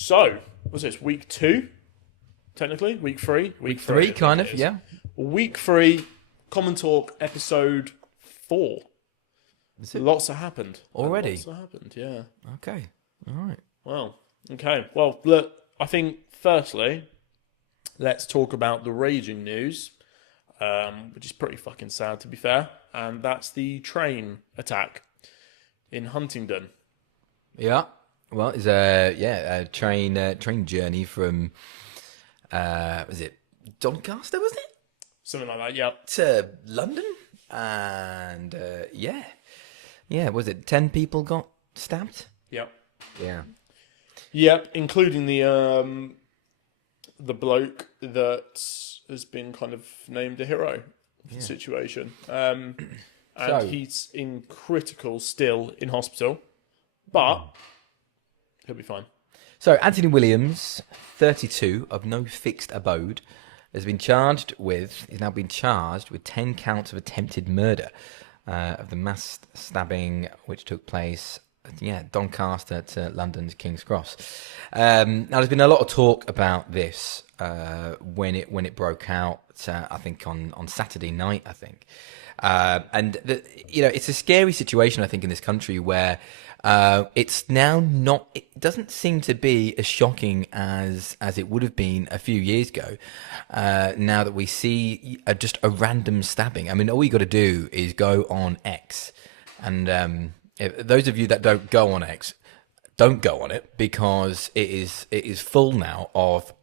So, what's this? Week 2, technically? Week 3? Week 3, kind of, yeah. Week 3, Common Talk, episode 4. Is it Lots have happened. already? Lots have happened, yeah. Okay, all right. Well, okay. Well, look, I think, firstly, let's talk about the raging news, which is pretty fucking sad, to be fair. And that's the train attack in Huntingdon. Yeah. Well, it's a train journey from was it Doncaster, wasn't it, Something like that, yeah. to London, and was it 10 people got stabbed? Yep. Yeah. Yep, including the bloke that has been kind of named a hero of the situation. And So- he's in critical still in hospital, but he'll be fine. So Anthony Williams, 32, of no fixed abode, is now been charged with 10 counts of attempted murder of the mass stabbing which took place at Doncaster to London's King's Cross. Now there's been a lot of talk about this when it broke out. I think on Saturday night. I think, it's a scary situation. I think in this country where it's now not. It doesn't seem to be as shocking as it would have been a few years ago. Now that we see just a random stabbing. I mean, all you got to do is go on X, and those of you that don't go on X, don't go on it, because it is full now of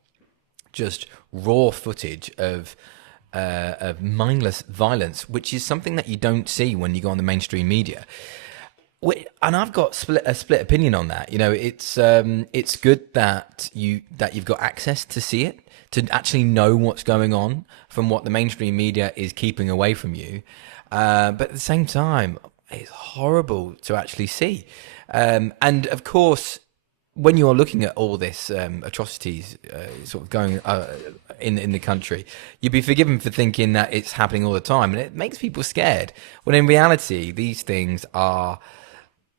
just raw footage of mindless violence, which is something that you don't see when you go on the mainstream media. And I've got a split opinion on that. You know, it's good that you've got access to see it, to actually know what's going on from what the mainstream media is keeping away from you. But at the same time, it's horrible to actually see. And of course, when you're looking at all this atrocities sort of going in the country, you'd be forgiven for thinking that it's happening all the time, and it makes people scared. When in reality, these things are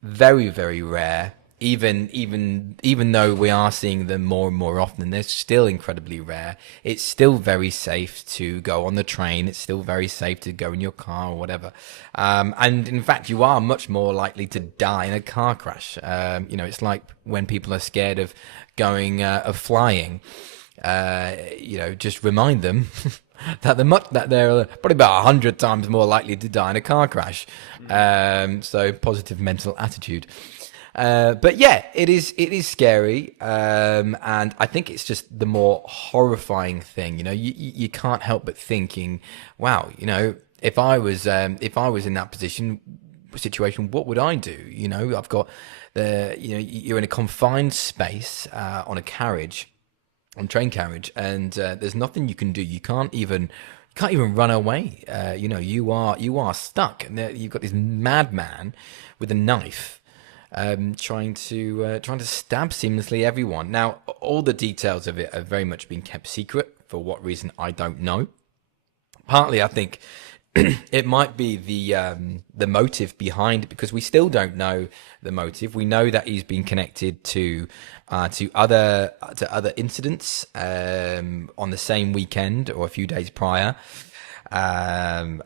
very, very rare. Even though we are seeing them more and more often, they're still incredibly rare. It's still very safe to go on the train. It's still very safe to go in your car or whatever. And in fact, you are much more likely to die in a car crash. It's like when people are scared of of flying. Just remind them that they're probably about 100 times more likely to die in a car crash. So positive mental attitude. But yeah, it is scary, and I think it's just the more horrifying thing. You know, you can't help but thinking, wow, if I was in that situation, what would I do? You know, I've got you're in a confined space on a train carriage, and there's nothing you can do. You can't even run away. You are stuck, and you've got this madman with a knife. Trying to stab seamlessly everyone. Now, all the details of it have very much been kept secret. For what reason, I don't know. Partly, I think it might be the motive behind it, because we still don't know the motive. We know that he's been connected to other incidents on the same weekend or a few days prior. That's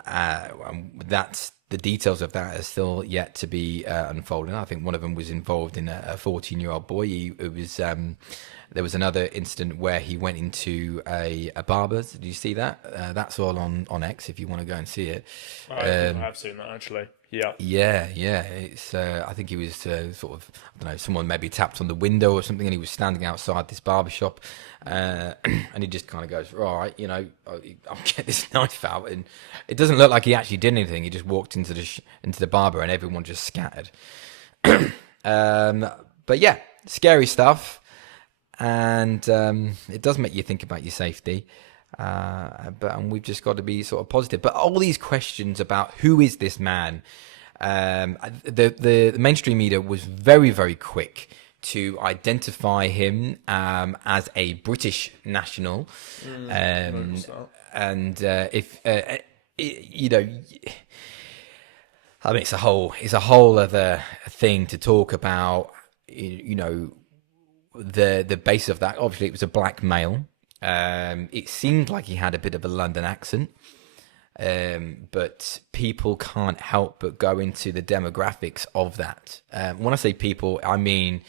the details of that are still yet to be unfolded. I think one of them was involved in a 14-year-old boy. There was another incident where he went into a barber's. Did you see that? That's all on X if you want to go and see it. I have seen that, actually. Yeah. Yeah. It's I think he was sort of, I don't know, someone maybe tapped on the window or something, and he was standing outside this barber shop, and he just kind of goes, all right, I'll get this knife out, and it doesn't look like he actually did anything. He just walked into the barber, and everyone just scattered. But yeah, scary stuff, and it does make you think about your safety. And we've just got to be sort of positive. But all these questions about who is this man, the mainstream media was very, very quick to identify him as a British national, and if I mean, it's a whole other thing to talk about. the basis of that. Obviously, it was a black male. It seemed like he had a bit of a London accent. But people can't help but go into the demographics of that. When I say people, I mean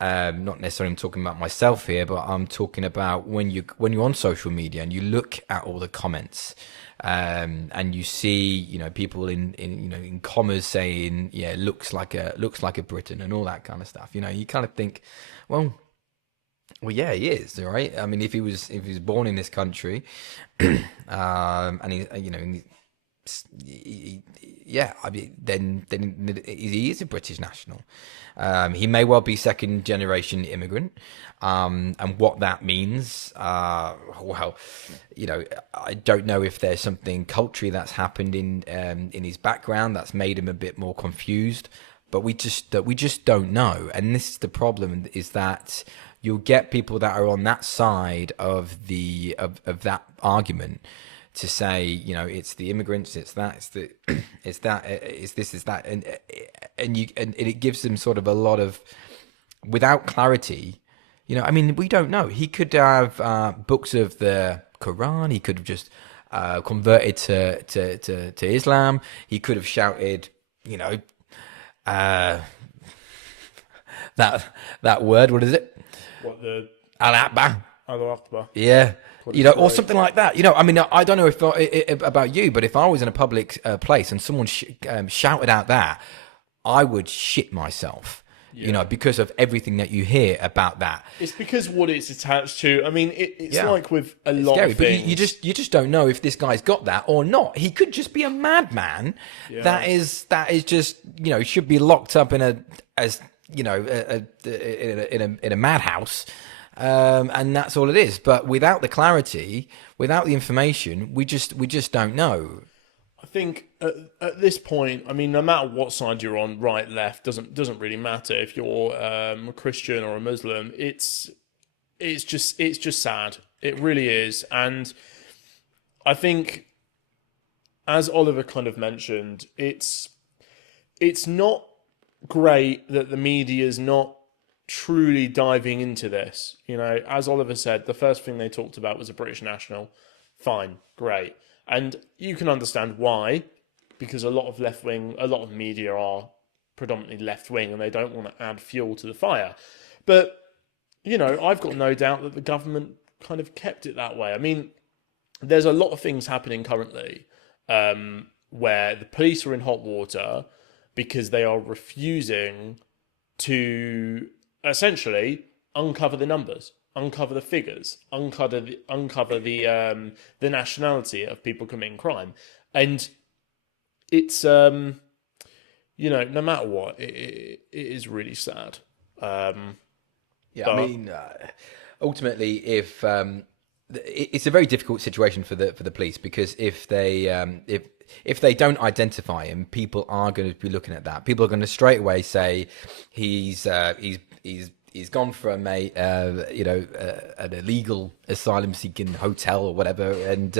not necessarily I'm talking about myself here, but I'm talking about when you're on social media and you look at all the comments, and you see people in commas saying looks like a Briton and all that kind of stuff. You kind of think, well, yeah, he is, right? I mean, if he was born in this country, and I mean, then he is a British national. He may well be second generation immigrant, and what that means, well, I don't know if there's something culturally that's happened in his background that's made him a bit more confused. But we just don't know, and this is the problem: is that you'll get people that are on that side of that argument to say, it's the immigrants, it's that, it's the, it's that, it's this, it's that, and it gives them sort of a lot of, without clarity. I mean, we don't know. He could have books of the Quran. He could have just converted to Islam. He could have shouted, that word. What is it? What, the Al Akbar. Allahu Akbar? Yeah. Or something like that. I mean, I don't know if about you, but if I was in a public place and someone shouted out that, I would shit myself. Because of everything that you hear about that. It's because what it's attached to. I mean, it's like with a lot of things. But you just don't know if this guy's got that or not. He could just be a madman. That is just should be locked up in a madhouse. And that's all it is. But without the clarity, without the information, we just don't know. I think at this point, I mean, no matter what side you're on, right, left, doesn't really matter. If you're a Christian or a Muslim, it's just sad. It really is. And I think, as Oliver kind of mentioned, it's not great that the media's not truly diving into this. As Oliver said, the first thing they talked about was a British national. Fine, great. And you can understand why, because a lot of media are predominantly left-wing and they don't want to add fuel to the fire. But, I've got no doubt that the government kind of kept it that way. I mean, there's a lot of things happening currently where the police are in hot water because they are refusing to essentially uncover the numbers, uncover the figures, uncover the nationality of people committing crime. And it's no matter what, it is really sad. I mean, ultimately, if it's a very difficult situation for the police, because if they don't identify him, people are going to be looking at that. People are going to straight away say he's gone from an illegal asylum seeking hotel or whatever, and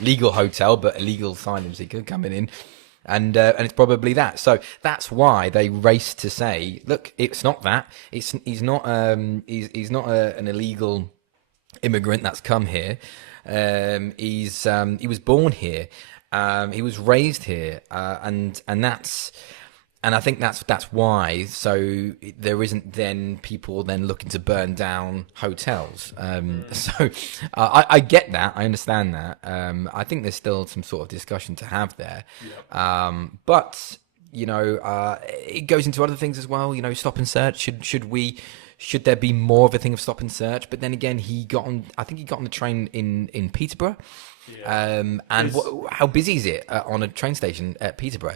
legal hotel but illegal asylum seeker coming in, and it's probably that. So that's why they race to say, look, it's not that. He's not an illegal immigrant that's come here. He was born here. He was raised here, and I think that's why. So there isn't then people then looking to burn down hotels. So I get that. I understand that. I think there's still some sort of discussion to have there. Yeah. But it goes into other things as well. Stop and search. Should there be more of a thing of stop and search? But then again, I think he got on the train in Peterborough. Yeah. How busy is it on a train station at Peterborough?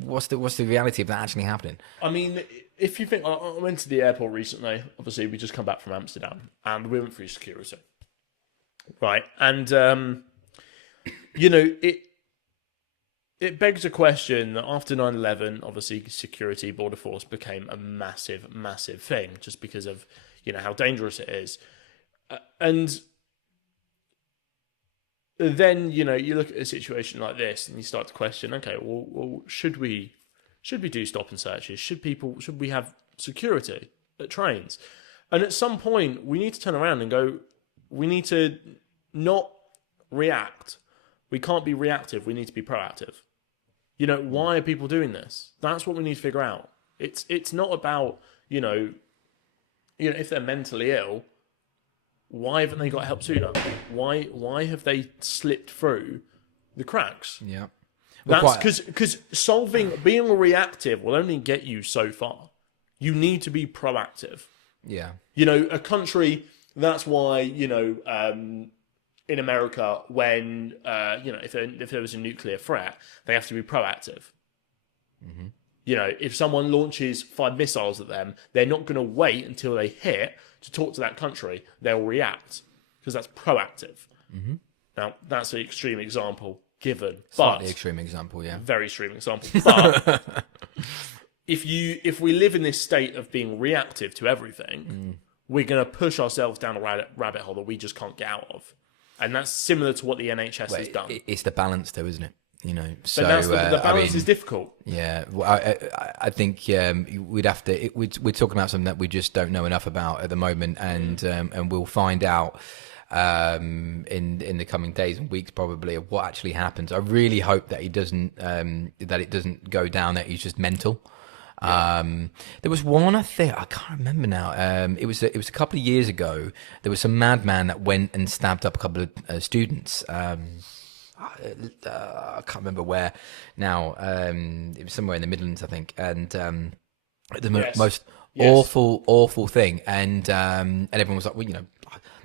What's the reality of that actually happening? I mean, if you think, I went to the airport recently. Obviously, we just come back from Amsterdam, and we went through security, right? And it begs a question that after 9/11, obviously, security, border force became a massive, massive thing, just because of how dangerous it is, and then you look at a situation like this and you start to question, okay, well should we do stop and searches? Should we have security at trains? And at some point, we need to turn around and go, we need to not react. We can't be reactive. We need to be proactive. Why are people doing this? That's what we need to figure out. It's not about, if they're mentally ill, why haven't they got help sooner? Why have they slipped through the cracks? Yeah. That's because being reactive will only get you so far. You need to be proactive. Yeah. A country, that's why, in America, when, if there was a nuclear threat, they have to be proactive. Mm-hmm. If someone launches 5 missiles at them, they're not going to wait until they hit to talk to that country. They'll react because that's proactive. Mm-hmm. Now, that's an extreme example given. Slightly extreme example, yeah. Very extreme example. But if we live in this state of being reactive to everything, we're going to push ourselves down a rabbit hole that we just can't get out of. And that's similar to what the NHS has done. It's the balance, though, isn't it? So but that's the balance is difficult. Yeah, well, I think we'd have to. We're talking about something that we just don't know enough about at the moment, and we'll find out in the coming days and weeks probably of what actually happens. I really hope that he doesn't that it doesn't go down that he's just mental. There was one, I think, I can't remember now. It was a couple of years ago. There was some madman that went and stabbed up a couple of students. I can't remember where now. It was somewhere in the Midlands, I think, and most awful thing. And everyone was like, well,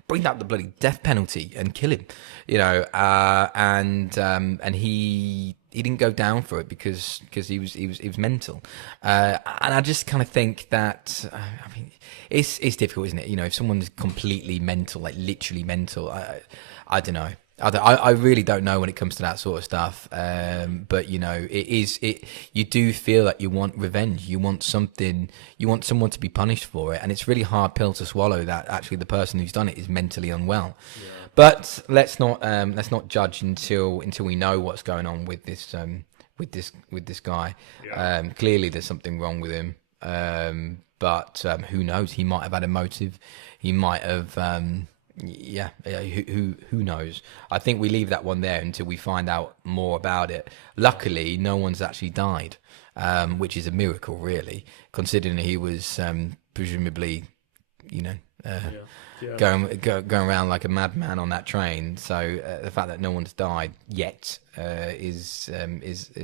bring out the bloody death penalty and kill him, and he didn't go down for it because he was mental, and I just kind of think that it's difficult, isn't it? If someone's completely mental, like literally mental, I don't know. I really don't know when it comes to that sort of stuff, but you do feel that you want revenge, you want someone to be punished for it, and it's really hard pill to swallow that actually the person who's done it is mentally unwell. Yeah. But let's not judge until we know what's going on with this guy. Yeah. Clearly there's something wrong with him, but who knows? He might have had a motive. He might have. Who knows? I think we leave that one there until we find out more about it. Luckily, no one's actually died, which is a miracle, really, considering he was presumably, going around like a madman on that train. So the fact that no one's died yet is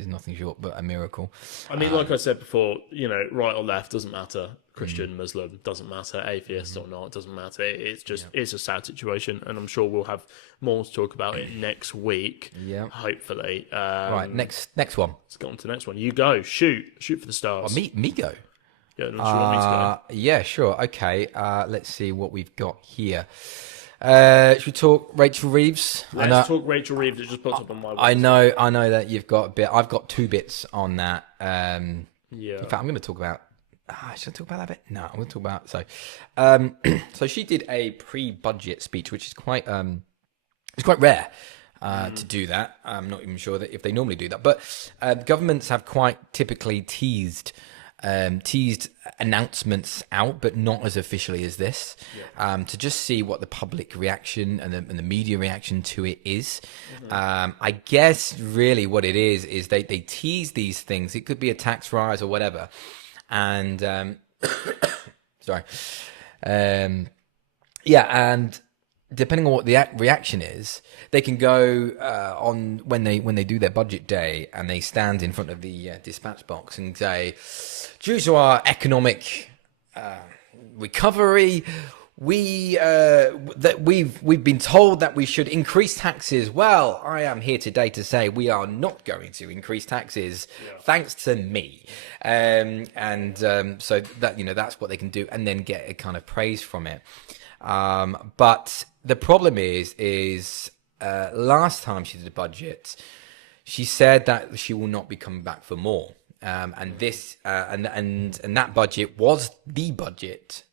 nothing short but a miracle. I mean, like I said before, right or left doesn't matter. Christian, Muslim, doesn't matter. Atheist or not, doesn't matter. It's just it's a sad situation, and I'm sure we'll have more to talk about it next week. Yeah, hopefully. Right, next one. Let's go on to the next one. You go. Shoot for the stars. Oh, me go. Yeah, you want me to go? Yeah, sure. Okay. Let's see what we've got here. Should we talk Rachel Reeves? Let's talk Rachel Reeves. It just popped up on my website. I know that you've got a bit. I've got 2 bits on that. Yeah. In fact, I'm going to talk about. Should I talk about that bit? No, I'm going to talk about. So she did a pre-budget speech, which is quite rare to do that. I'm not even sure that if they normally do that, but governments have quite typically teased announcements out, but not as officially as this, to just see what the public reaction and the media reaction to it is. I guess really what it is they tease these things. It could be a tax rise or whatever, and sorry, and depending on what the reaction is, they can go on when they do their budget day and they stand in front of the dispatch box and say, due to our economic recovery, we've been told that we should increase taxes. Well, I am here today to say we are not going to increase taxes, thanks to me. So that that's what they can do, and then get a kind of praise from it. But the problem is last time she did a budget, she said that she will not be coming back for more. And this and that budget was the budget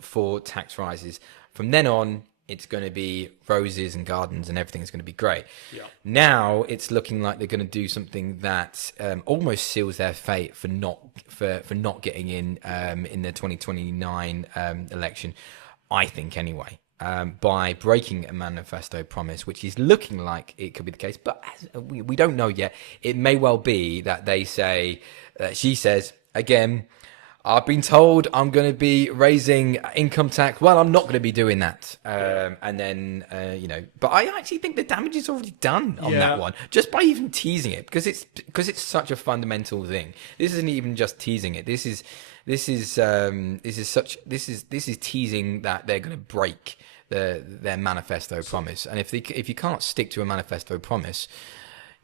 for tax rises. From then on, it's going to be roses and gardens and everything's going to be great. Yeah. Now it's looking like they're going to do something that almost seals their fate for not getting in the 2029 election. I think anyway. By breaking a manifesto promise, which is looking like it could be the case, but we don't know yet. It may well be that they say, she says, again, I've been told I'm going to be raising income tax. Well, I'm not going to be doing that. And then, but I actually think the damage is already done on that one, just by even teasing it, because it's such a fundamental thing. This isn't even just teasing it. This is teasing that they're going to break their manifesto promise. And if you can't stick to a manifesto promise,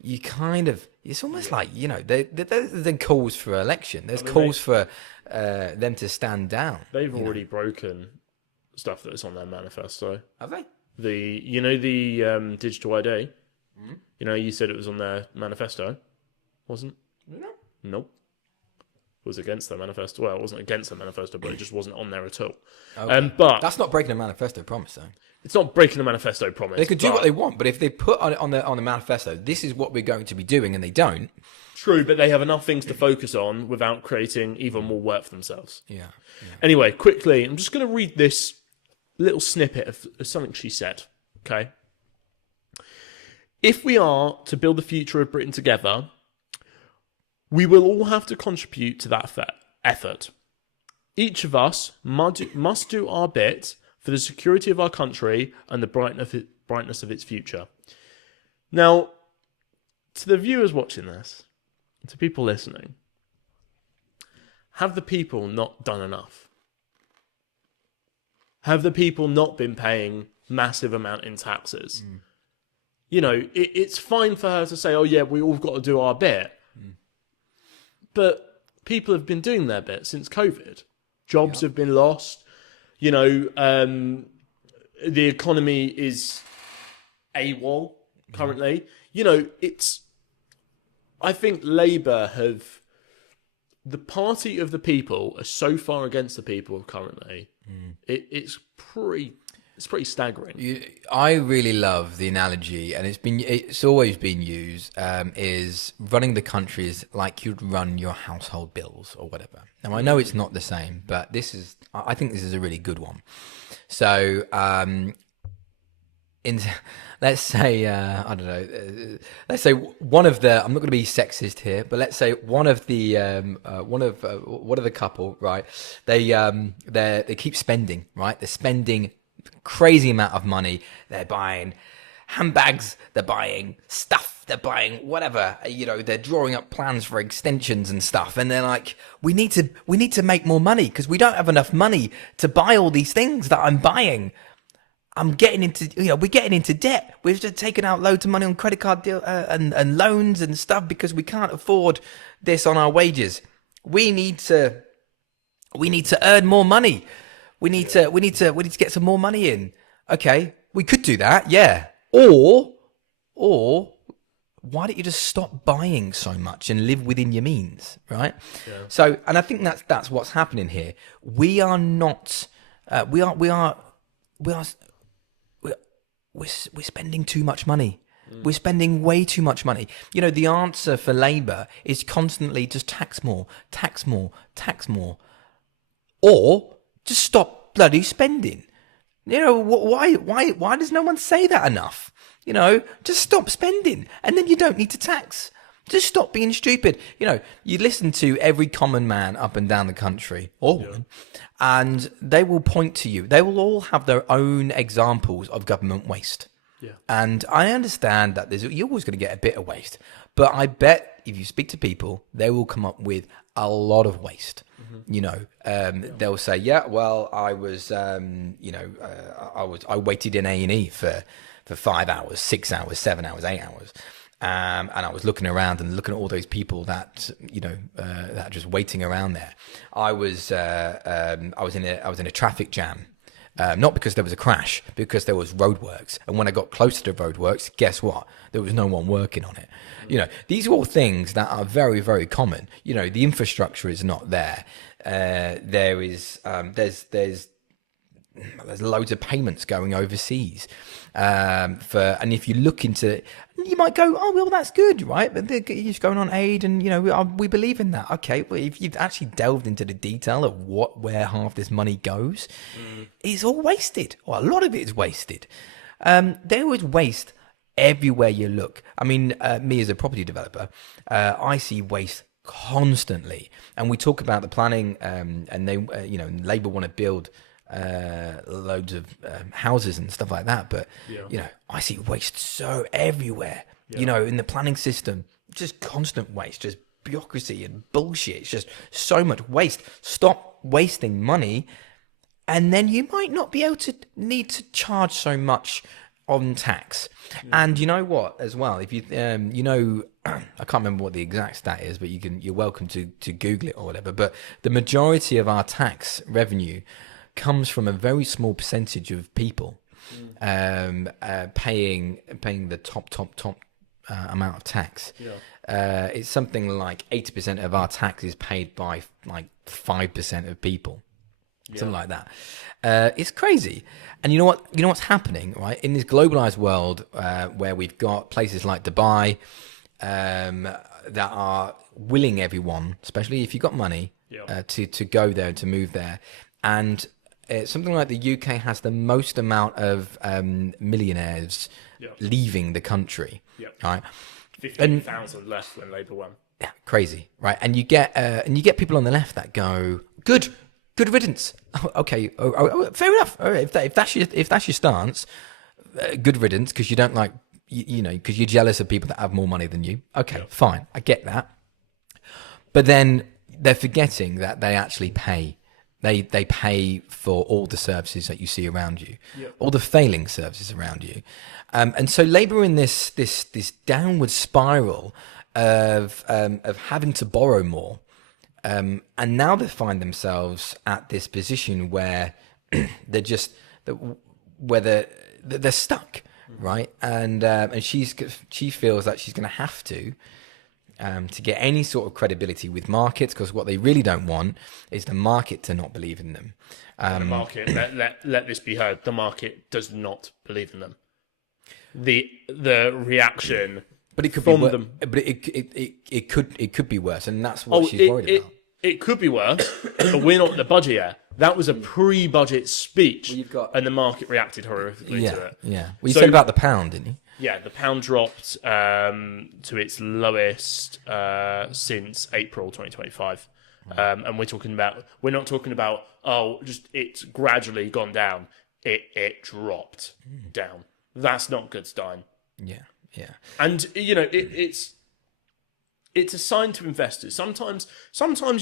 you kind of, it's almost like, there's calls for election. There's calls for them to stand down. They've already broken stuff that's on their manifesto. Have they? The digital ID. Mm-hmm. You said it was on their manifesto. Wasn't? No. Nope. Was against their manifesto. Well, it wasn't against their manifesto, but it just wasn't on there at all. Okay. But that's not breaking a manifesto promise, though. It's not breaking the manifesto promise. They could do what they want, but if they put on the manifesto, this is what we're going to be doing, and they don't. True, but they have enough things to focus on without creating even more work for themselves. Yeah. Anyway, quickly, I'm just going to read this little snippet of something she said. Okay. If we are to build the future of Britain together, we will all have to contribute to that effort. Each of us must do our bit for the security of our country and the brightness of its future. Now, to the viewers watching this, to people listening, have the people not done enough? Have the people not been paying massive amount in taxes? It's fine for her to say, oh yeah, we all got to do our bit. But people have been doing their bit since COVID. Jobs have been lost. The economy is AWOL currently. I think Labour the party of the people are so far against the people currently. It's pretty staggering. I really love the analogy, and it's always been used, is running the country is like you'd run your household bills or whatever. Now, I know it's not the same, but I think this is a really good one. So, let's say, I don't know, let's say one of the, I'm not going to be sexist here, but let's say one of the couple, right? They keep spending, right? They're spending crazy amount of money. They're buying handbags, they're buying stuff, they're buying whatever, they're drawing up plans for extensions and stuff, and they're like, we need to make more money because we don't have enough money to buy all these things that I'm buying. We're getting into debt. We've just taken out loads of money on credit card deal and loans and stuff because we can't afford this on our wages. We need to earn more money. We need to get some more money in. Okay, we could do that, yeah. Or why don't you just stop buying so much and live within your means, right? Yeah. So, and I think that's what's happening here. We are not. We're spending too much money. We're spending way too much money. The answer for Labour is constantly just tax more, or just stop bloody spending. Why does no one say that enough? Just stop spending, and then you don't need to tax. Just stop being stupid. You listen to every common man up and down the country, or woman, and they will point to you. They will all have their own examples of government waste. Yeah. And I understand that you're always going to get a bit of waste, but I bet if you speak to people, they will come up with a lot of waste. They'll say, yeah, well, I was, I waited in A&E for 5 hours, 6 hours, 7 hours, 8 hours. And I was looking around and looking at all those people that that are just waiting around there. I was in a traffic jam, not because there was a crash, because there was roadworks. And when I got closer to roadworks, guess what? There was no one working on it. These are all things that are very, very common. The infrastructure is not there. There's there's loads of payments going overseas. And if you look into, you might go, oh well, that's good, right? But they're just going on aid, and we believe in that. Okay, but if you've actually delved into the detail of where half this money goes, it's all wasted, or a lot of it is wasted. There was waste everywhere you look. I mean, me as a property developer, I see waste constantly, and we talk about the planning, and they, Labour want to build loads of houses and stuff like that, but I see waste so everywhere. In the planning system, just constant waste, just bureaucracy and bullshit. It's just so much waste. Stop wasting money, and then you might not be able to need to charge so much on tax. And you know what, as well, if you I can't remember what the exact stat is, but you're welcome to Google it or whatever, but the majority of our tax revenue comes from a very small percentage of people paying the top amount of tax. It's something like 80% of our tax is paid by like 5% of people. Something like that. It's crazy. And you know what's happening, right? In this globalized world, where we've got places like Dubai that are willing everyone, especially if you've got money, to go there, to move there. And something like the UK has the most amount of millionaires leaving the country, right? 15,000 less when Labour won. Yeah, crazy, right? And you get people on the left that go, good riddance. Oh, okay, fair enough. All right, if that's your stance, good riddance, because you don't like, because you're jealous of people that have more money than you. Okay, fine, I get that. But then they're forgetting that they actually pay. They pay for all the services that you see around you, all the failing services around you, and so Labour in this downward spiral of having to borrow more. And now they find themselves at this position where they're stuck, right? And she feels that she's going to have to get any sort of credibility with markets, because what they really don't want is the market to not believe in them. The market, let this be heard, the market does not believe in them. The reaction. But it could be worse. But it could be worse, and that's what she's worried about. It could be worse, but we're not at the budget yet. That was a pre-budget speech, and the market reacted horrifically to it. Yeah. Well, you said about the pound, didn't you? Yeah, the pound dropped to its lowest since April 2025, and we're not talking about just it's gradually gone down. It dropped down. That's not good, Stein. Yeah. And it's a sign to investors. Sometimes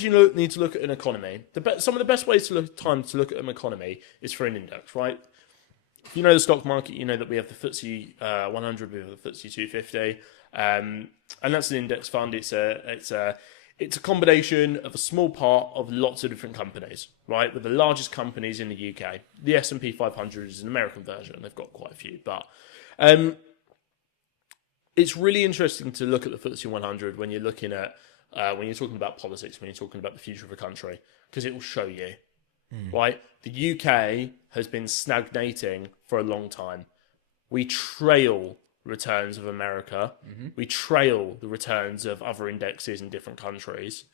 you need to look at an economy. Some of the best ways to look at an economy is for an index, right? If you know the stock market, you know that we have the FTSE 100, we have the FTSE 250, and that's an index fund. It's a combination of a small part of lots of different companies, right? With the largest companies in the UK. The S&P 500 is an American version. They've got quite a few, but it's really interesting to look at the FTSE 100 when you're looking at when you're talking about politics, when you're talking about the future of a country, because it will show you, right? The UK has been stagnating for a long time. We trail returns of America. We trail the returns of other indexes in different countries.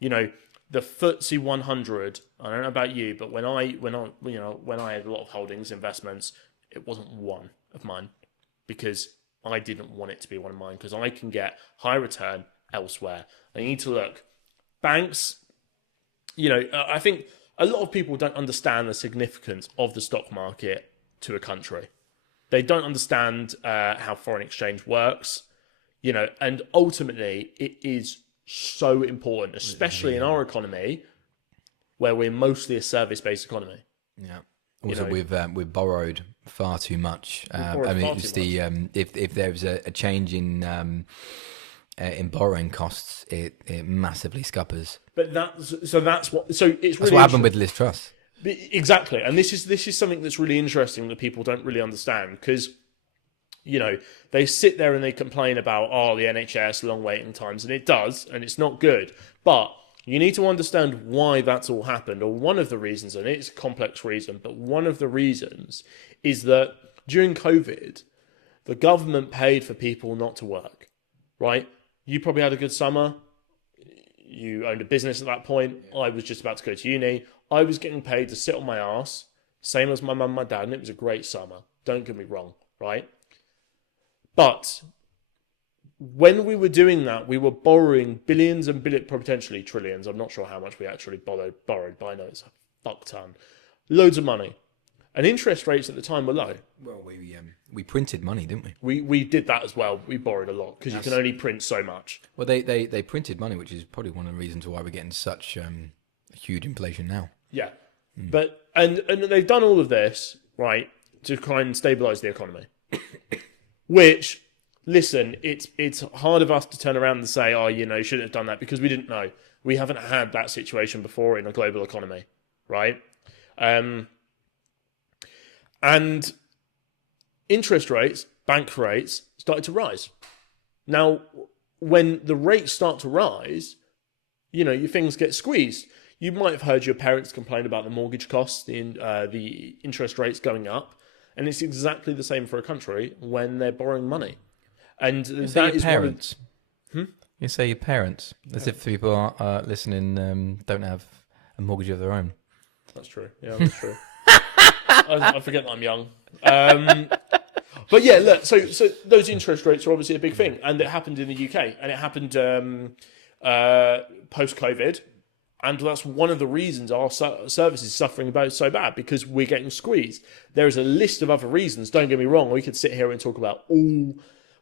The FTSE 100. I don't know about you, but when I had a lot of holdings, investments, it wasn't one of mine because I didn't want it to be one of mine, because I can get high return elsewhere. I need to look. Banks, I think a lot of people don't understand the significance of the stock market to a country. They don't understand how foreign exchange works, and ultimately it is so important, especially in our economy, where we're mostly a service-based economy. Yeah. Also, we've borrowed far too much. If there's a change in borrowing costs, it massively scuppers. But that's what happened with Liz Truss. Exactly, and this is something that's really interesting that people don't really understand, because they sit there and they complain about the NHS long waiting times, and it does, and it's not good. But You need to understand why that's all happened, or one of the reasons, and it's a complex reason, but one of the reasons is that during COVID, the government paid for people not to work, right? You probably had a good summer. You owned a business at that point. I was just about to go to uni. I was getting paid to sit on my ass, same as my mum and my dad, and it was a great summer. Don't get me wrong, right? But when we were doing that, we were borrowing billions and potentially trillions. I'm not sure how much we actually borrowed, but I know it's a fuck ton. Loads of money. And interest rates at the time were low. Well, we printed money, didn't we? We did that as well. We borrowed a lot because you can only print so much. Well, they printed money, which is probably one of the reasons why we're getting such huge inflation now. Yeah. But and they've done all of this, right, to try and stabilise the economy. Which, listen, it's hard of us to turn around and say, oh, you shouldn't have done that, because we didn't know. We haven't had that situation before in a global economy, right? And interest rates, bank rates, started to rise. Now, when the rates start to rise, your things get squeezed. You might have heard your parents complain about the mortgage costs, the interest rates going up, and it's exactly the same for a country when they're borrowing money. And you say your parents. You say your parents, as if people are listening don't have a mortgage of their own. That's true. Yeah, that's true. I forget that I'm young. But yeah, look, so those interest rates are obviously a big thing, and it happened in the UK, and it happened post-COVID, and that's one of the reasons our service is suffering so bad, because we're getting squeezed. There is a list of other reasons. Don't get me wrong. We could sit here and talk about all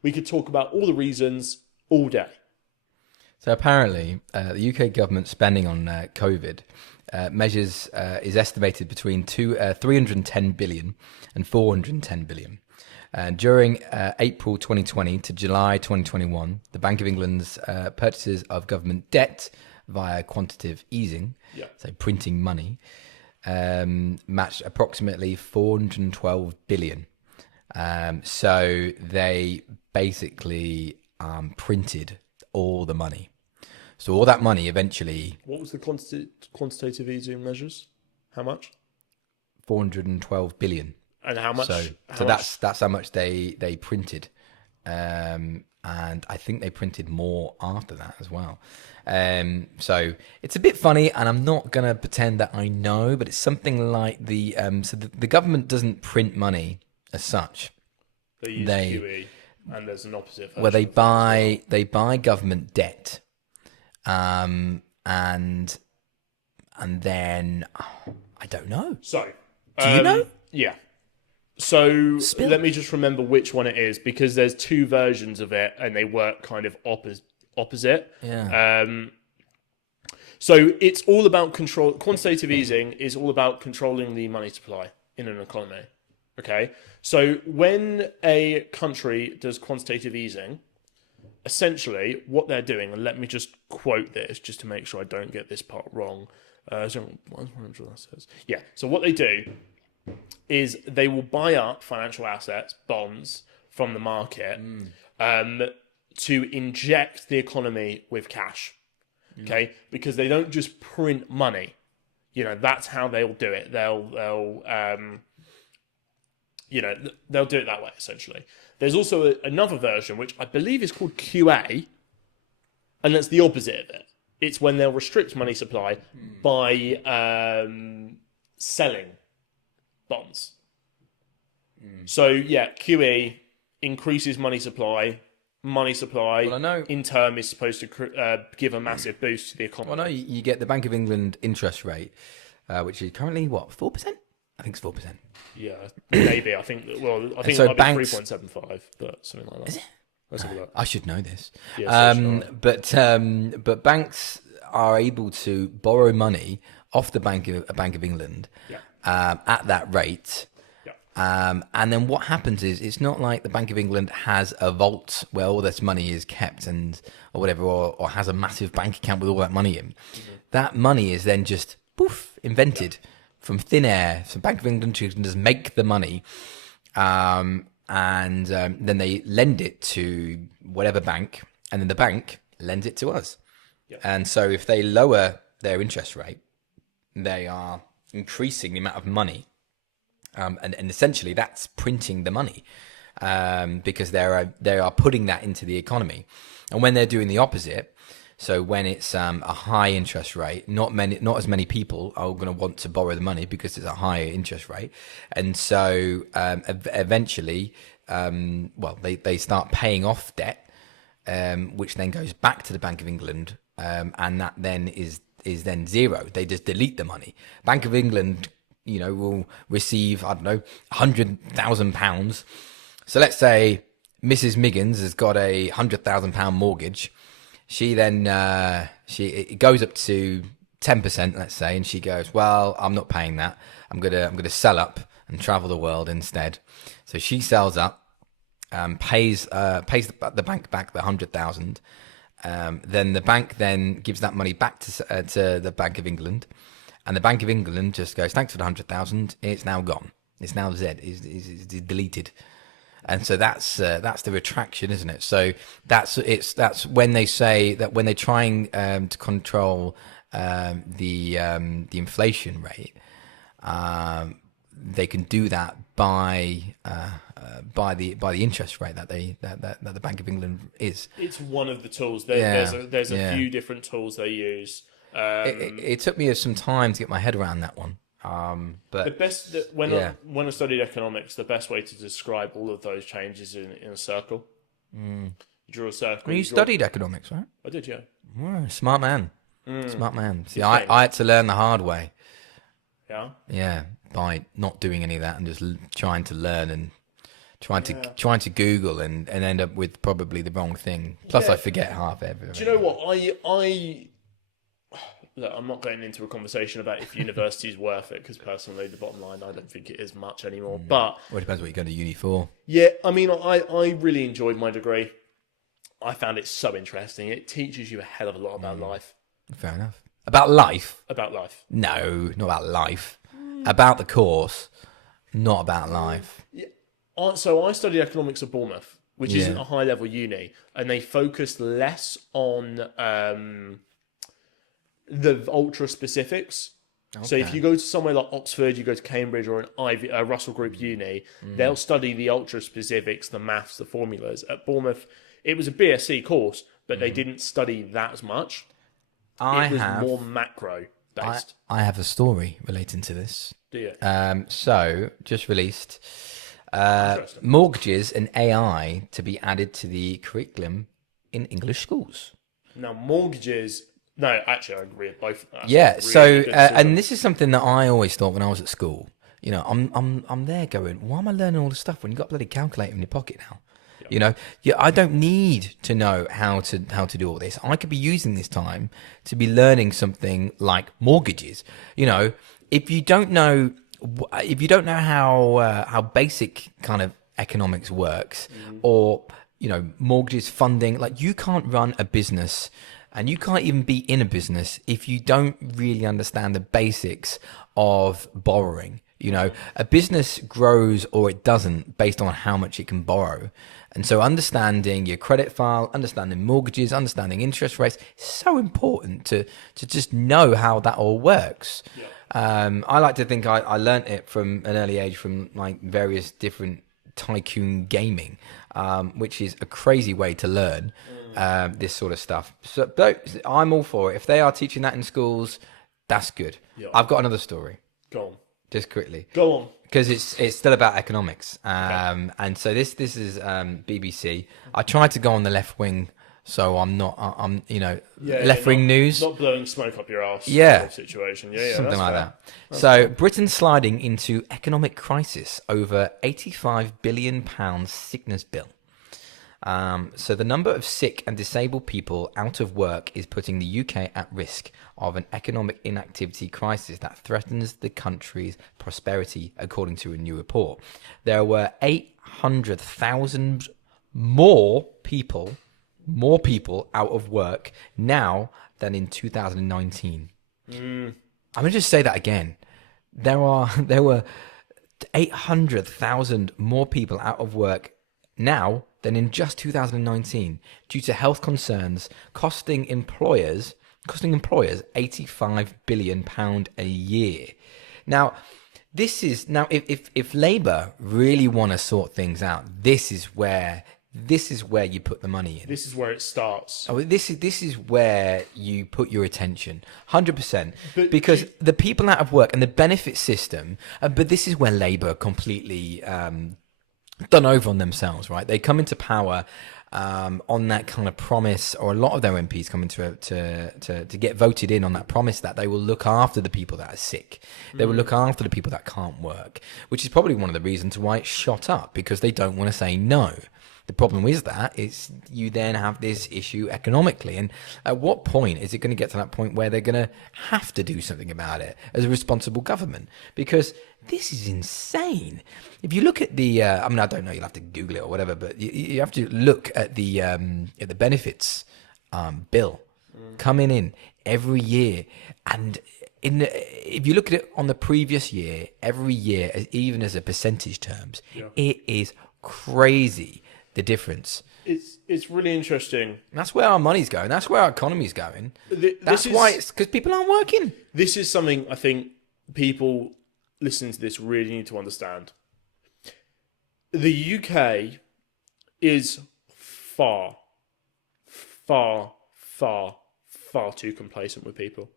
the reasons all day. So apparently, the UK government spending on COVID measures is estimated between 310 billion and 410 billion. During April 2020 to July 2021, the Bank of England's purchases of government debt via quantitative easing, so printing money, matched approximately 412 billion. So they basically printed all the money. So all that money eventually... What was the quantitative easing measures? How much? 412 billion. And how much? So that's how much they printed. And I think they printed more after that as well. So it's a bit funny, and I'm not going to pretend that I know, but it's something like the government doesn't print money as such. They use QE, and there's an opposite version. Well, they buy government debt, and then I don't know. So, do you know? Yeah. So let me just remember which one it is, because there's two versions of it, and they work kind of opposite. Yeah. So it's all about control. Quantitative easing is all about controlling the money supply in an economy. Okay. So when a country does quantitative easing, essentially what they're doing, and let me just quote this just to make sure I don't get this part wrong. So what they do is they will buy up financial assets, bonds from the market, to inject the economy with cash. Okay, because they don't just print money. That's how they'll do it. They'll do it that way, essentially. There's also another version, which I believe is called QA, and that's the opposite of it. It's when they'll restrict money supply by selling bonds. So, QE increases money supply. Money supply, in turn, is supposed to give a massive boost to the economy. Well, no, you get the Bank of England interest rate, which is currently, 4%? I think it's 4%. Yeah, maybe. I think it might be 3.75, but something like that. Is it? Let's have a look. I should know this. Yeah, but banks are able to borrow money off the Bank of England at that rate. And then what happens is, it's not like the Bank of England has a vault where all this money is kept or whatever, or has a massive bank account with all that money in. That money is then just invented from thin air. So Bank of England can just make the money, and then they lend it to whatever bank, and then the bank lends it to us. And so if they lower their interest rate, they are increasing the amount of money. And essentially that's printing the money, because they are putting that into the economy. And when they're doing the opposite, so when it's a high interest rate, not as many people are going to want to borrow the money because it's a higher interest rate, and so eventually, they start paying off debt, which then goes back to the Bank of England, and that then is then zero. They just delete the money. Bank of England, will receive, I don't know, £100,000. So let's say Mrs. Miggins has got a £100,000 mortgage. She then it goes up to 10%, let's say, and she goes, well, I'm not paying that. I'm gonna sell up and travel the world instead. So she sells up, pays the bank back the 100,000. Then the bank then gives that money back to the Bank of England, and the Bank of England just goes, thanks for the 100,000. It's now gone. It's now Z. Is deleted. And so that's the retraction, isn't it? So that's when they say that when they're trying to control the inflation rate, they can do that by the interest rate that the Bank of England is. It's one of the tools. There's a few different tools they use. It took me some time to get my head around that one. But the best when I studied economics, the best way to describe all of those changes in a circle. You draw a circle. You studied economics, right? I did, yeah. Oh, smart man. Smart man. See, I had to learn the hard way. Yeah. Yeah, by not doing any of that and just trying to learn and trying to Google and end up with probably the wrong thing. Plus, I forget half everything. Do you know what Look, I'm not going into a conversation about if university is worth it, because personally, the bottom line, I don't think it is much anymore. But it depends what you're going to uni for. Yeah, I mean, I really enjoyed my degree. I found it so interesting. It teaches you a hell of a lot about life. Fair enough. About life? About life. No, not about life. About the course, not about life. Yeah. So I studied economics at Bournemouth, which isn't a high-level uni, and they focused less on the ultra specifics. Okay. So if you go to somewhere like Oxford, you go to Cambridge or a Russell Group uni, they'll study the ultra specifics, the maths, the formulas. At Bournemouth, it was a BSc course, but they didn't study that as much. It was more macro based. I have a story relating to this. Do you? So just released mortgages and AI to be added to the curriculum in English schools. Now mortgages. No, actually, I agree with both of that. Yeah. Really and this is something that I always thought when I was at school. I'm there going, why am I learning all this stuff when you got a bloody calculator in your pocket now? Yep. I don't need to know how to do all this. I could be using this time to be learning something like mortgages. If you don't know how basic kind of economics works, or mortgages, funding, like you can't run a business. And you can't even be in a business if you don't really understand the basics of borrowing. A business grows or it doesn't based on how much it can borrow. And so understanding your credit file, understanding mortgages, understanding interest rates is so important to just know how that all works. Yeah. I like to think I learned it from an early age from like various different tycoon gaming, which is a crazy way to learn this sort of stuff. So I'm all for it. If they are teaching that in schools, that's good. Yeah. I've got another story. Go on. Just quickly. Go on. Because it's still about economics. Okay. And so this is BBC. I tried to go on the left wing, so I'm not. Left wing news. Not blowing smoke up your ass. Yeah. Situation. Yeah. Something like that. So Britain sliding into economic crisis over £85 billion sickness bill. So the number of sick and disabled people out of work is putting the UK at risk of an economic inactivity crisis that threatens the country's prosperity, according to a new report. There were 800,000 more people out of work now than in 2019. I'm going to just say that again. There were 800,000 more people out of work now than in just 2019 due to health concerns costing employers costing employers £85 billion a year. Now, if Labour really want to sort things out, this is where you put the money in. This is where it starts. Oh, this is where you put your attention, 100%. But Because the people out of work and the benefit system, but this is where Labour completely done over on themselves, right? They come into power on that kind of promise, or a lot of their MPs come into to get voted in on that promise that they will look after the people that are sick. They will look after the people that can't work, which is probably one of the reasons why it shot up, because they don't want to say no. The problem is that is you then have this issue economically, and at what point is it going to get to that point where they're going to have to do something about it as a responsible government? Because this is insane. If you look at the, I don't know, you'll have to Google it or whatever, but you have to look at the benefits bill coming in every year, and if you look at it on the previous year, every year, even as a percentage terms, it is crazy. The difference. It's really interesting. That's where our money's going. That's where our economy's going. That's why it's because people aren't working. This is something I think people listening to this really need to understand. The UK is far, far, far, far too complacent with people.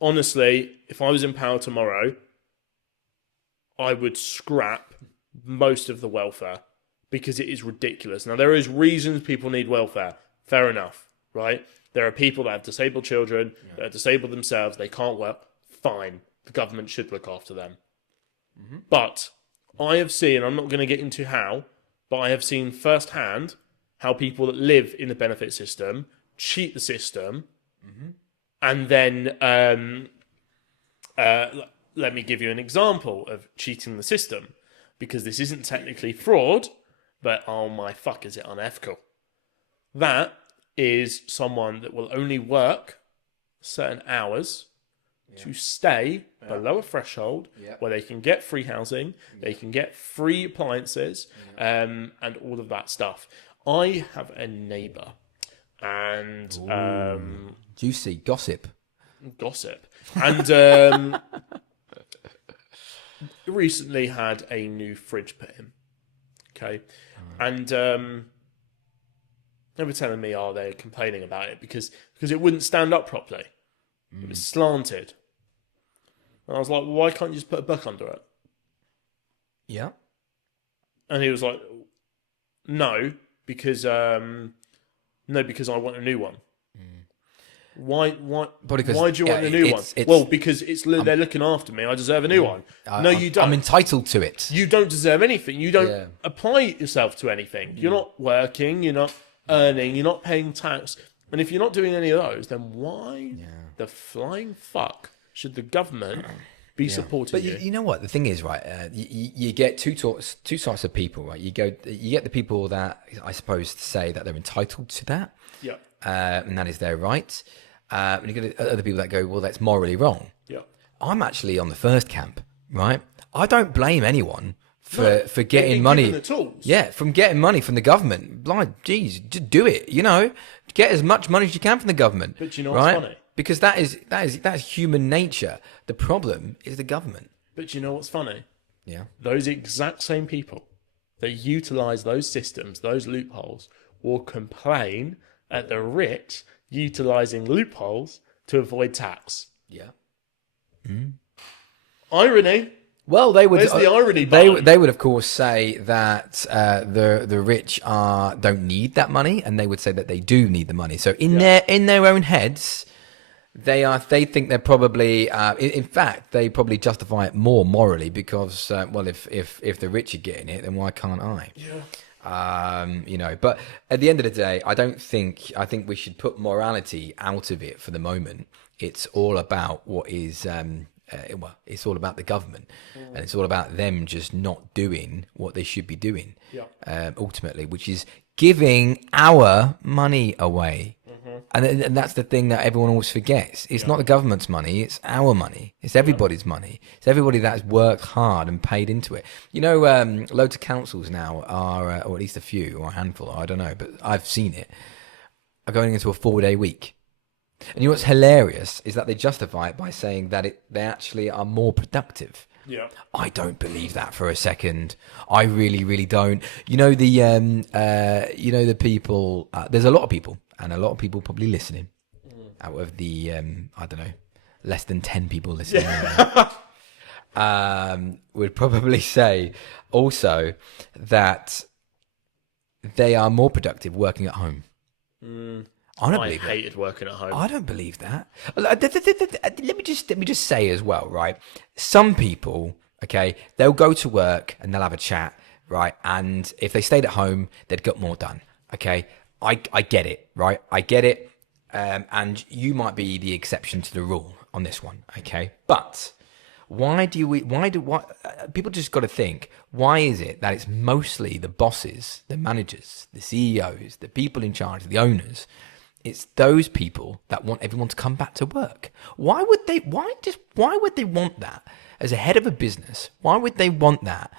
Honestly, if I was in power tomorrow, I would scrap most of the welfare. Because it is ridiculous. Now, there is reasons people need welfare. Fair enough, right? There are people that have disabled children, that are disabled themselves, they can't work. Fine. The government should look after them. Mm-hmm. But I have seen, I'm not going to get into how, but I have seen firsthand how people that live in the benefit system cheat the system. Mm-hmm. And then, let me give you an example of cheating the system. Because this isn't technically fraud, but oh my fuck, is it unethical? That is someone that will only work certain hours to stay below a threshold where they can get free housing, they can get free appliances, and all of that stuff. I have a neighbour, and juicy gossip, and recently had a new fridge put in. Okay. And they were telling me, they're complaining about it because it wouldn't stand up properly. It was slanted. And I was like, well, why can't you just put a book under it? Yeah. And he was like, no, because I want a new one. Why do you want a new one? Well, because they're looking after me. I deserve a new one. No, you don't. I'm entitled to it. You don't deserve anything. You don't apply yourself to anything. You're not working. You're not earning. You're not paying tax. And if you're not doing any of those, then why the flying fuck should the government be supporting you? But you know what? The thing is, right, you get two sorts of people, right? You get the people that, I suppose, say that they're entitled to that. Yeah. And that is their right. And you get other people that go, well, that's morally wrong. Yeah. I'm actually on the first camp, right? I don't blame anyone for getting money. The tools. Yeah, from getting money from the government. Like, geez, just do it. Get as much money as you can from the government. But you know what's funny? Because that's human nature. The problem is the government. But you know what's funny? Yeah. Those exact same people that utilise those systems, those loopholes, will complain at the rich utilising loopholes to avoid tax. Yeah. Irony. Well, they would. Where's the irony? They would, of course, say that the rich don't need that money, and they would say that they do need the money. So in their own heads, they think they're probably. In fact, they probably justify it more morally because if the rich are getting it, then why can't I? Yeah. But at the end of the day, I think we should put morality out of it for the moment. It's all about what is, it's all about the government, and it's all about them just not doing what they should be doing, ultimately, which is giving our money away. And that's the thing that everyone always forgets. It's not the government's money, it's our money. It's everybody's money. It's everybody that's worked hard and paid into it. Loads of councils now are, or at least a few, or a handful, I don't know, but I've seen it, are going into a 4-day week. And you know what's hilarious is that they justify it by saying that they actually are more productive. Yeah. I don't believe that for a second. I really, really don't. You know the people. There's a lot of people, and a lot of people probably listening. Out of the, I don't know, less than 10 people listening, would probably say also that they are more productive working at home. I don't believe hated working at home. I don't believe that. Let me just say as well, right? Some people, okay, they'll go to work and they'll have a chat, right? And if they stayed at home, they'd get more done. Okay, I get it, right? I get it, and you might be the exception to the rule on this one, okay? But why people just got to think, why is it that it's mostly the bosses, the managers, the CEOs, the people in charge, the owners? It's those people that want everyone to come back to work. Why would they want that as a head of a business? Why would they want that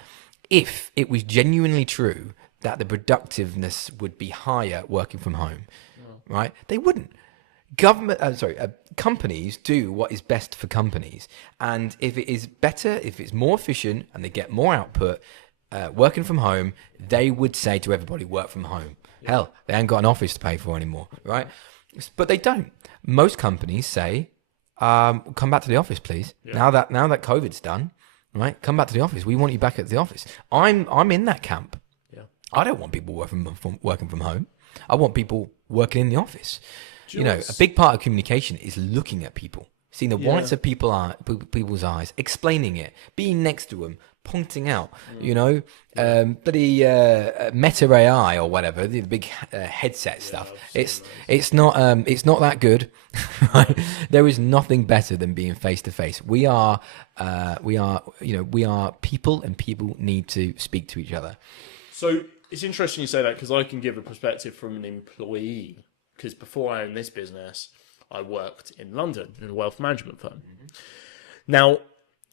if it was genuinely true that the productiveness would be higher working from home? Right? They wouldn't. Companies do what is best for companies. And if it is better, if it's more efficient and they get more output, working from home, they would say to everybody, work from home. Hell, they ain't got an office to pay for anymore, right? But they don't. Most companies say, come back to the office, please. Yeah. Now that COVID's done, right? Come back to the office. We want you back at the office. I'm in that camp. Yeah. I don't want people working from home. I want people working in the office. A big part of communication is looking at people, seeing the whites of people's eyes, explaining it, being next to them, pointing out, bloody Meta AI or whatever, the big headset stuff. It's not that good. Right? There is nothing better than being face to face. We are people, and people need to speak to each other. So it's interesting you say that, because I can give a perspective from an employee. Because before I owned this business, I worked in London in a wealth management firm. Mm-hmm. Now,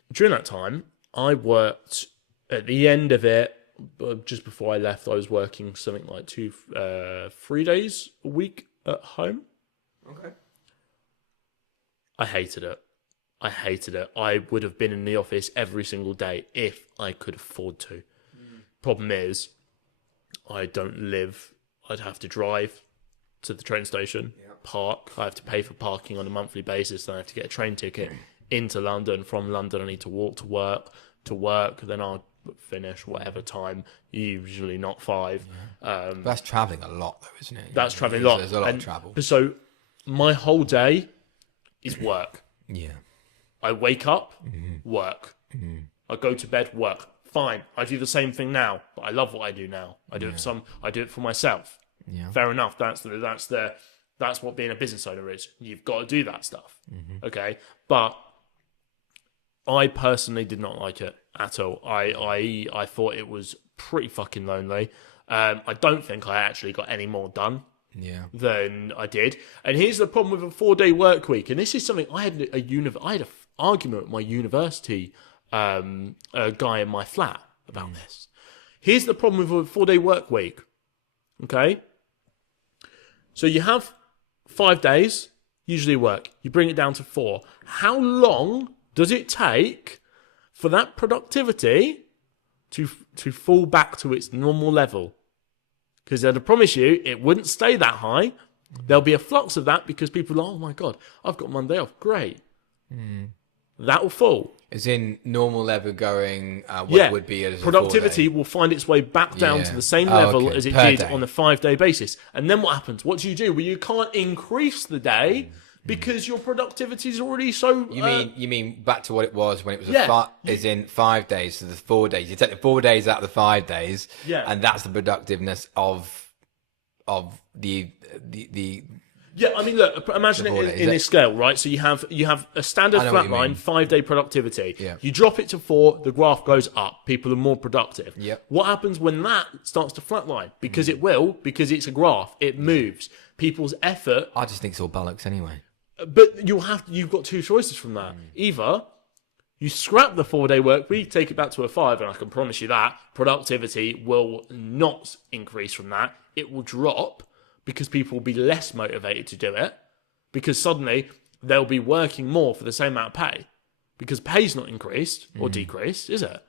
during that time, I worked at the end of it, just before I left, I was working something like 3 days a week at home. Okay. I hated it. I would have been in the office every single day if I could afford to. Problem is, I don't live. I'd have to drive to the train station, park. I have to pay for parking on a monthly basis. Then I have to get a train ticket into London. From London, I need to walk to work. Then I'll finish whatever time, usually not 5. That's travelling a lot, though, isn't it? That's travelling a lot. There's a lot of travel. So my whole day is work. Yeah. I wake up, work. I go to bed, work. Fine. I do the same thing now, but I love what I do now. I do it for myself. Yeah. Fair enough. That's what being a business owner is. You've got to do that stuff. Mm-hmm. Okay. But I personally did not like it at all. I thought it was pretty fucking lonely. I don't think I actually got any more done than I did. And here's the problem with a 4-day work week. And this is something I had an argument with my university guy in my flat about this. Here's the problem with a 4-day work week. Okay. So you have 5 days, usually work. You bring it down to 4. How long does it take for that productivity to fall back to its normal level? Because I'd promise you, it wouldn't stay that high. There'll be a flux of that because people are, oh my God, I've got Monday off. Great. That will fall. As in normal level going, what would be as productivity will find its way back down to the same level as it did on a 5-day basis. And then what happens? What do? Well, you can't increase the day because your productivity is already so... You mean back to what it was when it was as in 5 days to the 4 days. You take the 4 days out of the 5 days, and that's the productiveness of the Yeah, I mean, look, imagine it in this scale, right? So you have a standard flat line, 5-day productivity. Yeah. You drop it to 4, the graph goes up. People are more productive. Yep. What happens when that starts to flatline? Because it will, because it's a graph. It moves. People's effort... I just think it's all bollocks anyway. But you've got 2 choices from that. Either you scrap the 4-day work week, take it back to a 5, and I can promise you that productivity will not increase from that. It will drop, because people will be less motivated to do it because suddenly they'll be working more for the same amount of pay, because pay's not increased or decreased, is it?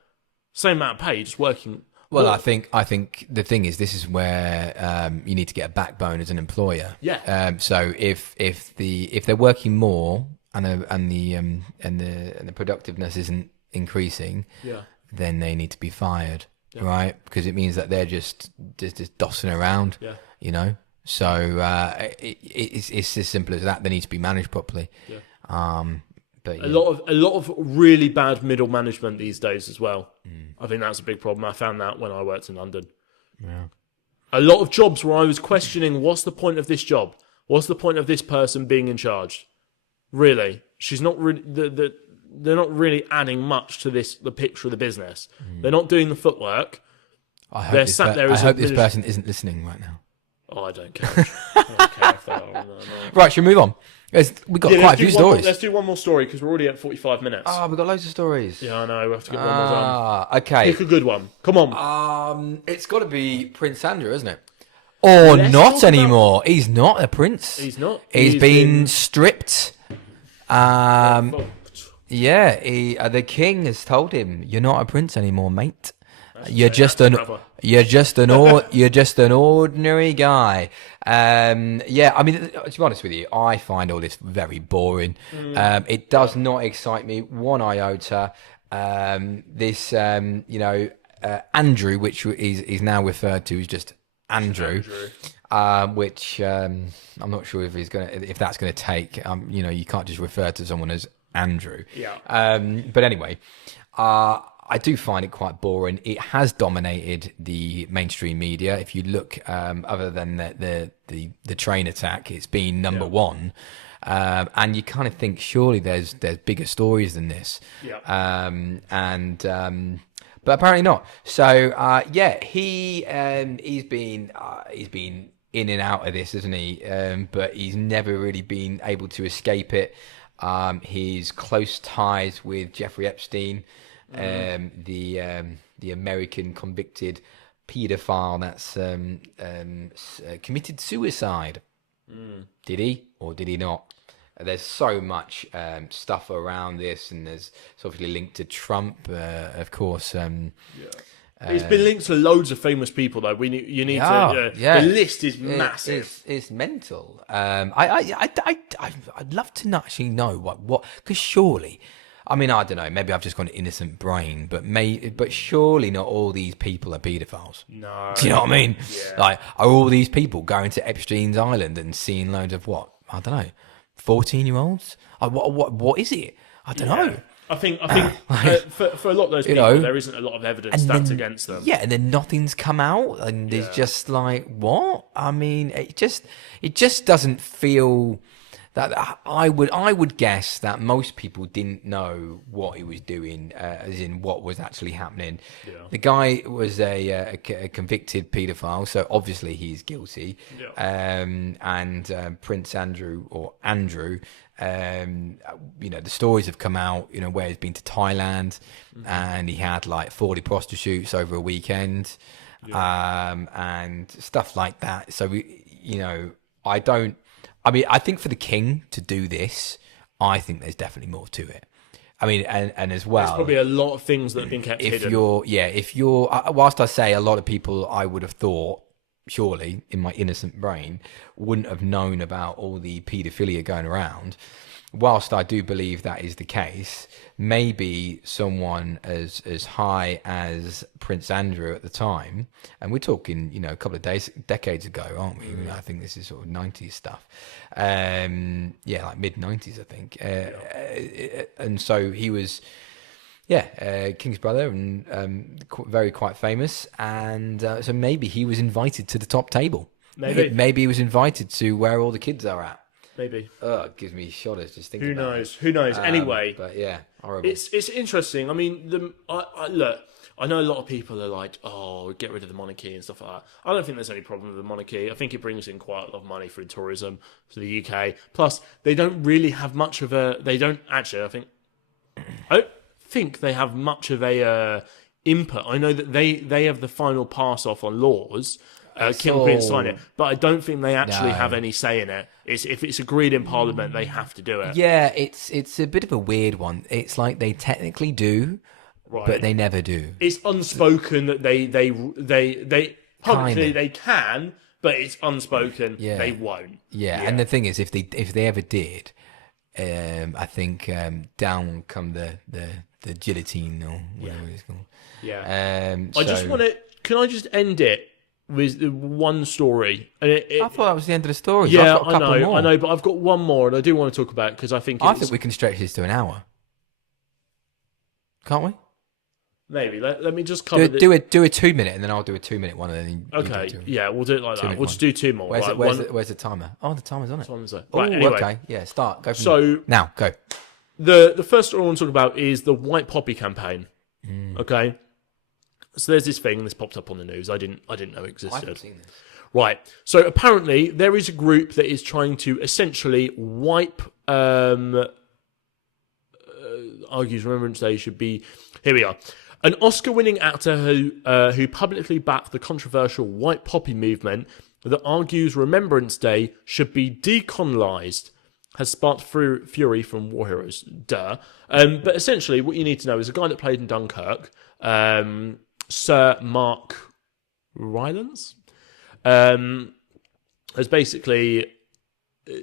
Same amount of pay, just working. Well, more. I think the thing is, this is where you need to get a backbone as an employer. Yeah. So if they're working more and the productiveness isn't increasing, then they need to be fired, right? Because it means that they're just dossing around, you know. So it's as simple as that. They need to be managed properly. But a lot of really bad middle management these days as well. I think that's a big problem. I found that when I worked in London. Yeah. A lot of jobs where I was questioning, what's the point of this job? What's the point of this person being in charge? Really, she's not really. They're not really adding much to the picture of the business. They're not doing the footwork. I hope They're this person isn't listening right now. Oh, I don't care. I don't care if they are. No. Right, should we move on? We've got quite a few stories. Let's do one more story because we're already at 45 minutes. Oh, we've got loads of stories. Yeah, I know. We have to get one more done. Okay. Pick a good one. Come on. It's got to be Prince Andrew, isn't it? Or not anymore. He's not a prince. He's not. He's been stripped. Fucked. Yeah, the king has told him, "You're not a prince anymore, mate. You're just an ordinary guy." Yeah, I mean, to be honest with you, I find all this very boring. It does not excite me one iota. Andrew, which is now referred to as just Andrew. Which I'm not sure if that's gonna take. You can't just refer to someone as Andrew. Yeah. But anyway, I do find it quite boring. It has dominated the mainstream media. If you look, other than the train attack, it's been number one. And you kind of think surely there's bigger stories than this. Yeah. But apparently not. So he's been in and out of this, hasn't he? But he's never really been able to escape it. His close ties with Jeffrey Epstein, the American convicted paedophile that's committed suicide. Did he or did he not? There's so much stuff around this, and it's obviously linked to Trump, of course. It's been linked to loads of famous people, though. The list is massive. It's mental. I'd love to actually know what because surely, I mean, I don't know. Maybe I've just got an innocent brain, but surely not all these people are paedophiles. No. Do you know what I mean? Yeah. Like, are all these people going to Epstein's Island and seeing loads of what? I don't know, 14-year-olds? What is it? I don't know. I think for a lot of those people, there isn't a lot of evidence that's against them. Yeah, and then nothing's come out, and it's just like, what? I mean, it just doesn't feel that. I would guess that most people didn't know what he was doing, as in what was actually happening. Yeah. The guy was a convicted paedophile, so obviously he's guilty. Yeah. And Prince Andrew or Andrew. The stories have come out, where he's been to Thailand and he had like 40 prostitutes over a weekend, and stuff like that. So I think for the king to do this, I think there's definitely more to it. I mean, and as well, there's probably a lot of things that have been kept hidden. If you're, whilst I say a lot of people, I would have thought, surely in my innocent brain, wouldn't have known about all the paedophilia going around. Whilst I do believe that is the case, maybe someone as high as Prince Andrew at the time, and we're talking, a couple of decades ago, aren't we? I think this is sort of 90s stuff. Like mid 90s, I think. And so he was, king's brother, and very quite famous, and so maybe he was invited to the top table. Maybe he was invited to where all the kids are at. Maybe. It gives me shudders just thinking about it. Who knows? Anyway. But yeah, horrible. It's interesting. I mean, look, I know a lot of people are like, oh, get rid of the monarchy and stuff like that. I don't think there's any problem with the monarchy. I think it brings in quite a lot of money through tourism to the UK. Plus, they don't really have much of a... I don't think they have much of a input. I know that they have the final pass off on laws, Kim Queen sign it. But I don't think they actually No. have any say in it. If it's agreed in Parliament, they have to do it. Yeah, it's a bit of a weird one. It's like they technically do, Right. but they never do. It's unspoken that they publicly they can, but it's unspoken they won't. Yeah, and the thing is, if they ever did, I think down would come the guillotine or whatever it's called. Yeah. So, I just want to. Can I just end it with the one story? And I thought that was the end of the story. Yeah, I've got a couple more. I know, but I've got one more, and I do want to talk about it because I think we can stretch this to an hour. Can't we? Maybe. Let me just cover do a 2 minute, and then I'll do a 2 minute one, and then okay. Yeah, we'll do it like that. We'll just do two more. Where's the timer? Oh, the timer's on it. Right, anyway. Okay. Yeah, start. Go. Now, go. The first story I want to talk about is the White Poppy campaign. Okay. So there's this thing. This popped up on the news. I didn't know it existed. I haven't seen this. Right. So apparently there is a group that is trying to essentially wipe. Argues Remembrance Day should be. Here we are. An Oscar-winning actor who publicly backed the controversial White Poppy movement that argues Remembrance Day should be decolonized has sparked fury from war heroes. Duh. But essentially, what you need to know is a guy that played in Dunkirk, Sir Mark Rylance, has basically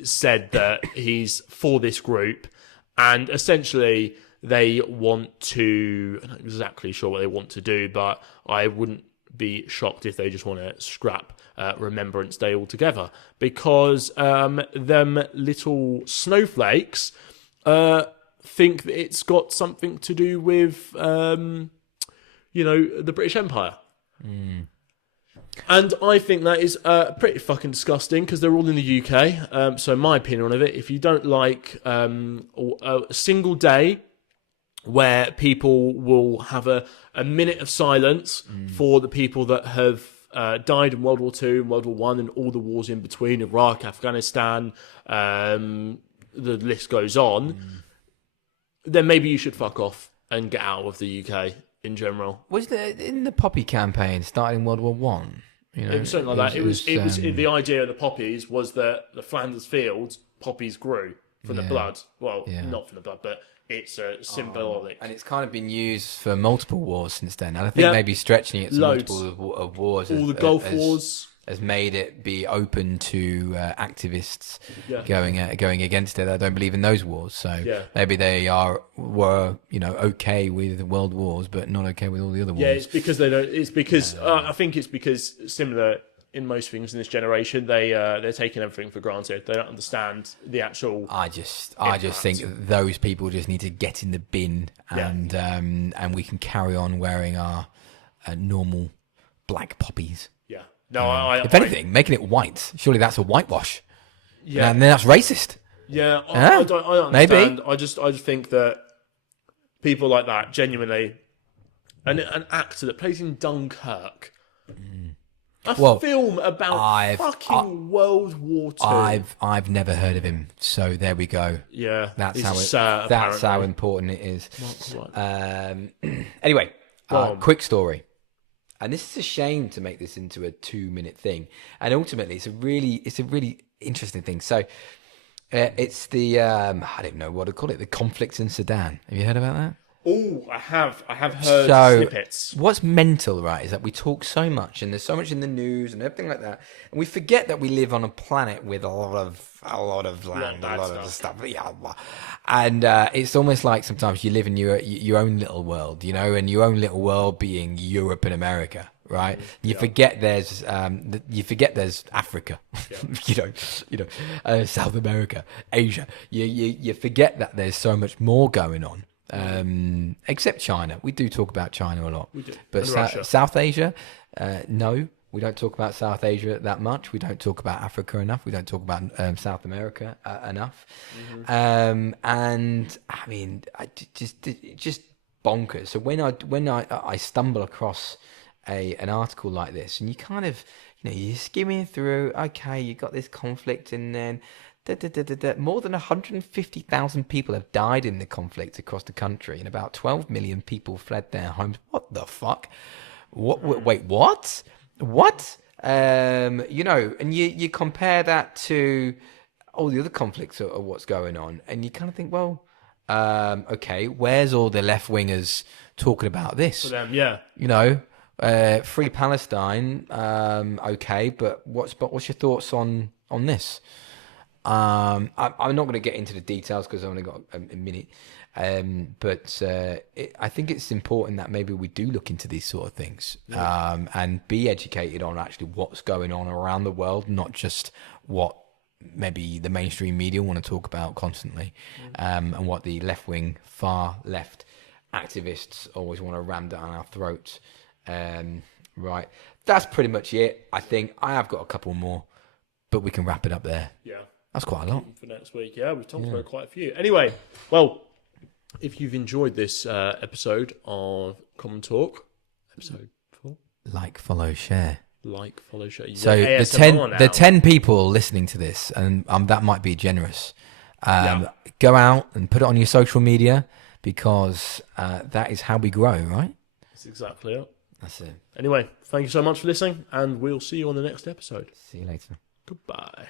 said that he's for this group, and essentially they want to. I'm not exactly sure what they want to do, but I wouldn't be shocked if they just want to scrap Remembrance Day altogether, because them little snowflakes think that it's got something to do with the British Empire. And I think that is pretty fucking disgusting, because they're all in the UK. So my opinion of it, if you don't like a single day where people will have a minute of silence for the people that have died in World War II and World War One and all the wars in between, Iraq, Afghanistan, the list goes on, then maybe you should fuck off and get out of the UK in general. Was there in the Poppy campaign starting World War One? It was something like that. It was the idea of the poppies was that the Flanders fields poppies grew from the blood. Well, not from the blood, but it's symbolic. And it's kind of been used for multiple wars since then. And I think maybe stretching it to multiple of wars. All the Gulf Wars has made it be open to activists going against it. I don't believe in those wars, so maybe they were okay with world wars, but not okay with all the other wars. Yeah, it's because they don't. It's because I think it's because similar in most things in this generation, they're taking everything for granted. They don't understand the actual. I just think those people just need to get in the bin, and we can carry on wearing our normal black poppies. Yeah. No, if anything, making it white, surely that's a whitewash. Yeah. And then that's racist. Yeah, I don't understand. Maybe. I just think that people like that, genuinely, an actor that plays in Dunkirk, a film about fucking World War II. I've never heard of him, so there we go. Yeah, that's how important it is. Anyway, quick story. And this is a shame to make this into a 2-minute thing. And ultimately, it's a really interesting thing. So, it's the I don't know what to call it. The conflicts in Sudan. Have you heard about that? Oh, I have heard snippets. What's mental, right, is that we talk so much, and there's so much in the news and everything like that, and we forget that we live on a planet with a lot of land, a lot of stuff. And it's almost like sometimes you live in your own little world, and your own little world being Europe and America, right? You forget there's Africa, South America, Asia. You forget that there's so much more going on. Except China. We do talk about China a lot. We do. But South Asia, no, we don't talk about South Asia that much. We don't talk about Africa enough. We don't talk about South America enough. And I mean, just bonkers. So when I stumble across an article like this, and you kind of, you're skimming through, okay, you got this conflict, and then more than 150,000 people have died in the conflict across the country, and about 12 million people fled their homes. What the fuck? Wait, what? What? You know, and you compare that to all the other conflicts of what's going on, and you kind of think, well, okay, where's all the left wingers talking about For this? them, yeah. You know, free Palestine, okay, but what's your thoughts on this? I'm not going to get into the details because I've only got a minute. But I think it's important that maybe we do look into these sort of things, and be educated on actually what's going on around the world, not just what maybe the mainstream media want to talk about constantly, and what the left wing, far left activists always want to ram down our throats. Right, that's pretty much it. I think I have got a couple more, but we can wrap it up there. Yeah. That's quite a lot. For next week, yeah. We've talked about quite a few. Anyway, well, if you've enjoyed this episode of Common Talk, episode 4, Like, follow, share. like, follow, share. You So got the ASMR now. 10 people listening to this, and that might be generous. Go out and put it on your social media, because that is how we grow, right? That's exactly it. That's it. Anyway, thank you so much for listening, and we'll see you on the next episode. See you later. Goodbye.